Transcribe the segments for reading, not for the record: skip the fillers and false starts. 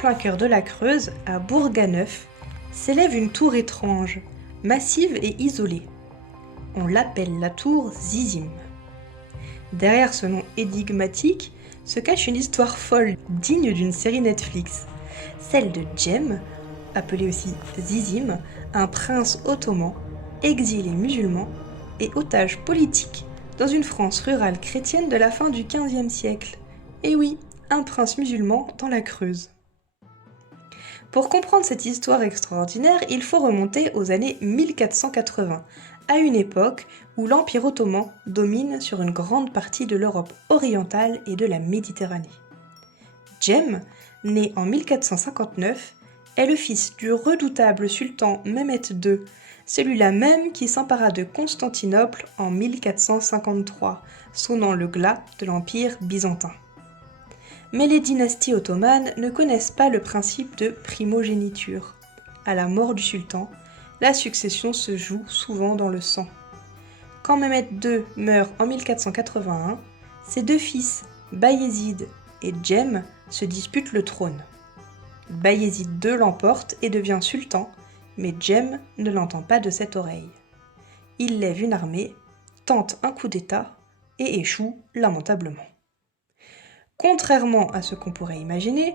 plein cœur de la Creuse, à Bourganeuf, s'élève une tour étrange, massive et isolée. On l'appelle la tour Zizim. Derrière ce nom énigmatique se cache une histoire folle, digne d'une série Netflix. Celle de Cem, appelé aussi Zizim, un prince ottoman, exilé musulman et otage politique dans une France rurale chrétienne de la fin du XVe siècle. Et oui, un prince musulman dans la Creuse. Pour comprendre cette histoire extraordinaire, il faut remonter aux années 1480, à une époque où l'Empire ottoman domine sur une grande partie de l'Europe orientale et de la Méditerranée. Cem, né en 1459, est le fils du redoutable sultan Mehmet II, celui-là même qui s'empara de Constantinople en 1453, sonnant le glas de l'Empire byzantin. Mais les dynasties ottomanes ne connaissent pas le principe de primogéniture. À la mort du sultan, la succession se joue souvent dans le sang. Quand Mehmet II meurt en 1481, ses deux fils, Bayezid et Cem, se disputent le trône. Bayezid II l'emporte et devient sultan, mais Cem ne l'entend pas de cette oreille. Il lève une armée, tente un coup d'État et échoue lamentablement. Contrairement à ce qu'on pourrait imaginer,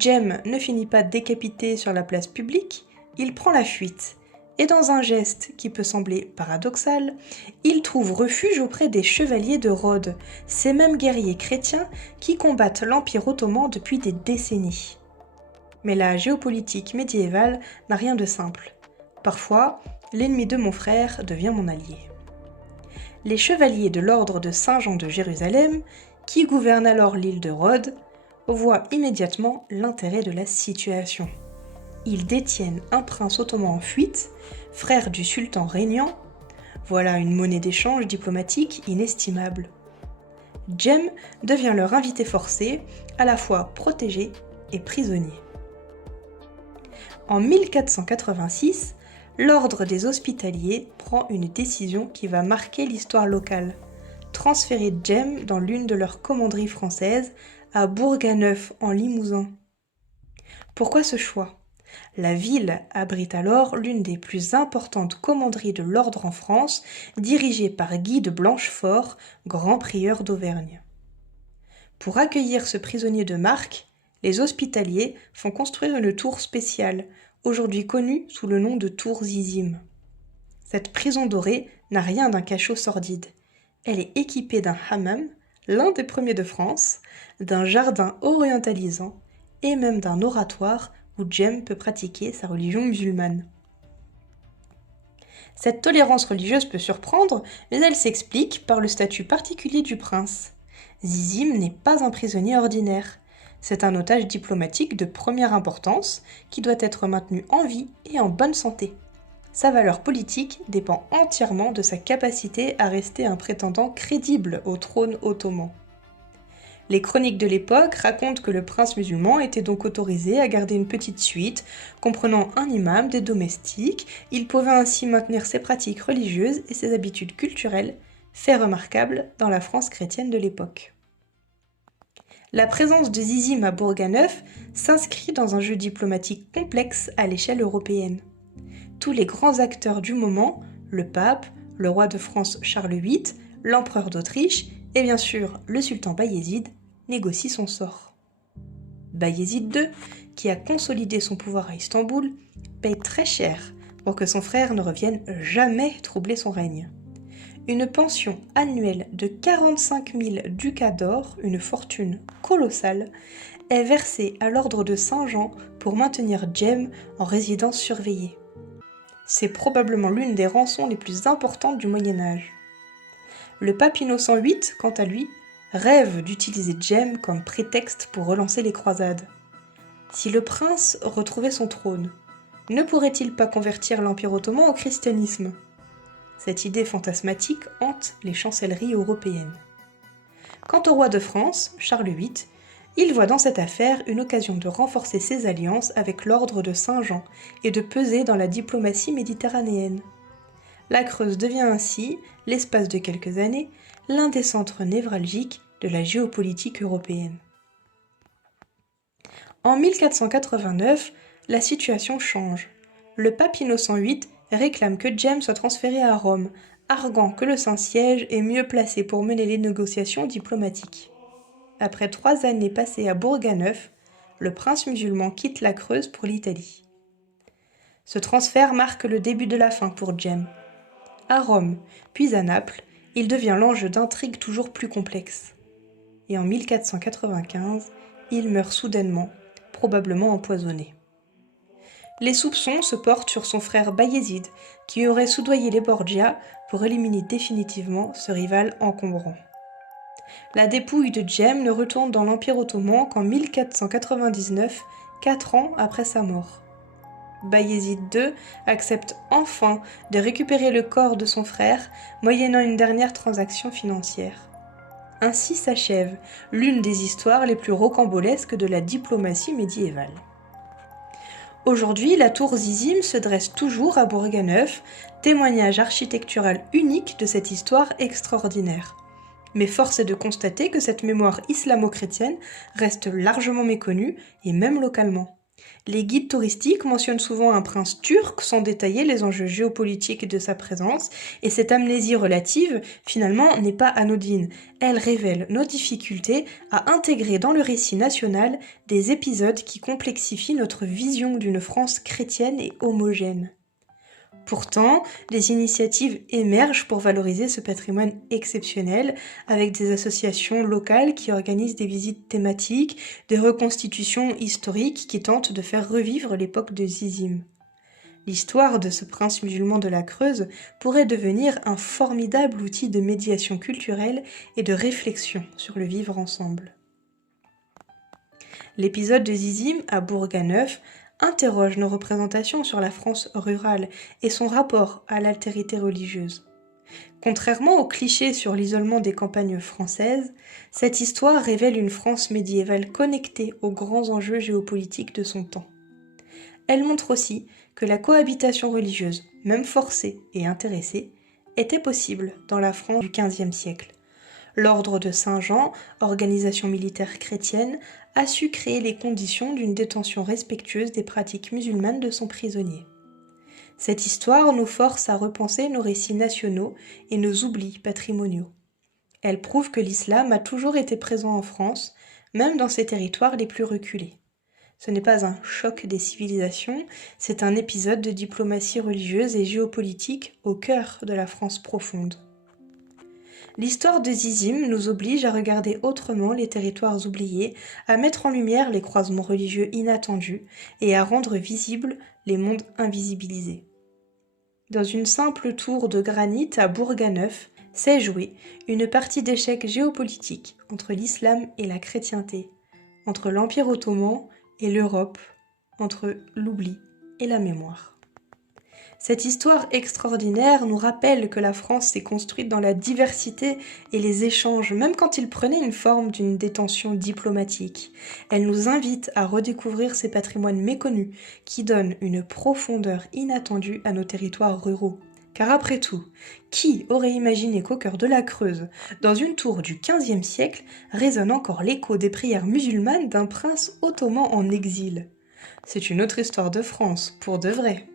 Cem ne finit pas décapité sur la place publique, il prend la fuite, et dans un geste qui peut sembler paradoxal, il trouve refuge auprès des chevaliers de Rhodes, ces mêmes guerriers chrétiens qui combattent l'Empire ottoman depuis des décennies. Mais la géopolitique médiévale n'a rien de simple. Parfois, l'ennemi de mon frère devient mon allié. Les chevaliers de l'ordre de Saint-Jean de Jérusalem, qui gouverne alors l'île de Rhodes, voient immédiatement l'intérêt de la situation. Ils détiennent un prince ottoman en fuite, frère du sultan régnant. Voilà une monnaie d'échange diplomatique inestimable. Cem devient leur invité forcé, à la fois protégé et prisonnier. En 1486, l'ordre des Hospitaliers prend une décision qui va marquer l'histoire locale. Transférer Cem dans l'une de leurs commanderies françaises à Bourganeuf en Limousin. Pourquoi ce choix ? La ville abrite alors l'une des plus importantes commanderies de l'ordre en France, dirigée par Guy de Blanchefort, grand prieur d'Auvergne. Pour accueillir ce prisonnier de marque, les Hospitaliers font construire une tour spéciale, aujourd'hui connue sous le nom de tour Zizim. Cette prison dorée n'a rien d'un cachot sordide. Elle est équipée d'un hammam, l'un des premiers de France, d'un jardin orientalisant et même d'un oratoire où Cem peut pratiquer sa religion musulmane. Cette tolérance religieuse peut surprendre, mais elle s'explique par le statut particulier du prince. Zizim n'est pas un prisonnier ordinaire. C'est un otage diplomatique de première importance qui doit être maintenu en vie et en bonne santé. Sa valeur politique dépend entièrement de sa capacité à rester un prétendant crédible au trône ottoman. Les chroniques de l'époque racontent que le prince musulman était donc autorisé à garder une petite suite, comprenant un imam, des domestiques. Il pouvait ainsi maintenir ses pratiques religieuses et ses habitudes culturelles, fait remarquable dans la France chrétienne de l'époque. La présence de Zizim à Bourganeuf s'inscrit dans un jeu diplomatique complexe à l'échelle européenne. Tous les grands acteurs du moment, le pape, le roi de France Charles VIII, l'empereur d'Autriche et bien sûr le sultan Bayezid, négocient son sort. Bayezid II, qui a consolidé son pouvoir à Istanbul, paye très cher pour que son frère ne revienne jamais troubler son règne. Une pension annuelle de 45 000 ducats d'or, une fortune colossale, est versée à l'ordre de Saint-Jean pour maintenir Cem en résidence surveillée. C'est probablement l'une des rançons les plus importantes du Moyen-Âge. Le pape Innocent VIII, quant à lui, rêve d'utiliser Cem comme prétexte pour relancer les croisades. Si le prince retrouvait son trône, ne pourrait-il pas convertir l'Empire ottoman au christianisme ? Cette idée fantasmatique hante les chancelleries européennes. Quant au roi de France, Charles VIII, il voit dans cette affaire une occasion de renforcer ses alliances avec l'ordre de Saint-Jean et de peser dans la diplomatie méditerranéenne. La Creuse devient ainsi, l'espace de quelques années, l'un des centres névralgiques de la géopolitique européenne. En 1489, la situation change. Le pape Innocent VIII réclame que Jem soit transféré à Rome, arguant que le Saint-Siège est mieux placé pour mener les négociations diplomatiques. Après 3 années passées à Bourganeuf, le prince musulman quitte la Creuse pour l'Italie. Ce transfert marque le début de la fin pour Jem. À Rome, puis à Naples, il devient l'enjeu d'intrigues toujours plus complexes. Et en 1495, il meurt soudainement, probablement empoisonné. Les soupçons se portent sur son frère Bayezid, qui aurait soudoyé les Borgia pour éliminer définitivement ce rival encombrant. La dépouille de Jem ne retourne dans l'Empire ottoman qu'en 1499, 4 ans après sa mort. Bayezid II accepte enfin de récupérer le corps de son frère, moyennant une dernière transaction financière. Ainsi s'achève l'une des histoires les plus rocambolesques de la diplomatie médiévale. Aujourd'hui, la tour Zizim se dresse toujours à Bourganeuf, témoignage architectural unique de cette histoire extraordinaire. Mais force est de constater que cette mémoire islamo-chrétienne reste largement méconnue, et même localement. Les guides touristiques mentionnent souvent un prince turc sans détailler les enjeux géopolitiques de sa présence, et cette amnésie relative, finalement, n'est pas anodine. Elle révèle nos difficultés à intégrer dans le récit national des épisodes qui complexifient notre vision d'une France chrétienne et homogène. Pourtant, des initiatives émergent pour valoriser ce patrimoine exceptionnel, avec des associations locales qui organisent des visites thématiques, des reconstitutions historiques qui tentent de faire revivre l'époque de Zizim. L'histoire de ce prince musulman de la Creuse pourrait devenir un formidable outil de médiation culturelle et de réflexion sur le vivre ensemble. L'épisode de Zizim à Bourganeuf interroge nos représentations sur la France rurale et son rapport à l'altérité religieuse. Contrairement aux clichés sur l'isolement des campagnes françaises, cette histoire révèle une France médiévale connectée aux grands enjeux géopolitiques de son temps. Elle montre aussi que la cohabitation religieuse, même forcée et intéressée, était possible dans la France du XVe siècle. L'ordre de Saint-Jean, organisation militaire chrétienne, a su créer les conditions d'une détention respectueuse des pratiques musulmanes de son prisonnier. Cette histoire nous force à repenser nos récits nationaux et nos oublis patrimoniaux. Elle prouve que l'islam a toujours été présent en France, même dans ses territoires les plus reculés. Ce n'est pas un choc des civilisations, c'est un épisode de diplomatie religieuse et géopolitique au cœur de la France profonde. L'histoire de Zizim nous oblige à regarder autrement les territoires oubliés, à mettre en lumière les croisements religieux inattendus et à rendre visibles les mondes invisibilisés. Dans une simple tour de granit à Bourganeuf, s'est jouée une partie d'échecs géopolitiques entre l'islam et la chrétienté, entre l'Empire ottoman et l'Europe, entre l'oubli et la mémoire. Cette histoire extraordinaire nous rappelle que la France s'est construite dans la diversité et les échanges, même quand ils prenaient une forme d'une détention diplomatique. Elle nous invite à redécouvrir ces patrimoines méconnus qui donnent une profondeur inattendue à nos territoires ruraux. Car après tout, qui aurait imaginé qu'au cœur de la Creuse, dans une tour du XVe siècle, résonne encore l'écho des prières musulmanes d'un prince ottoman en exil ? C'est une autre histoire de France, pour de vrai.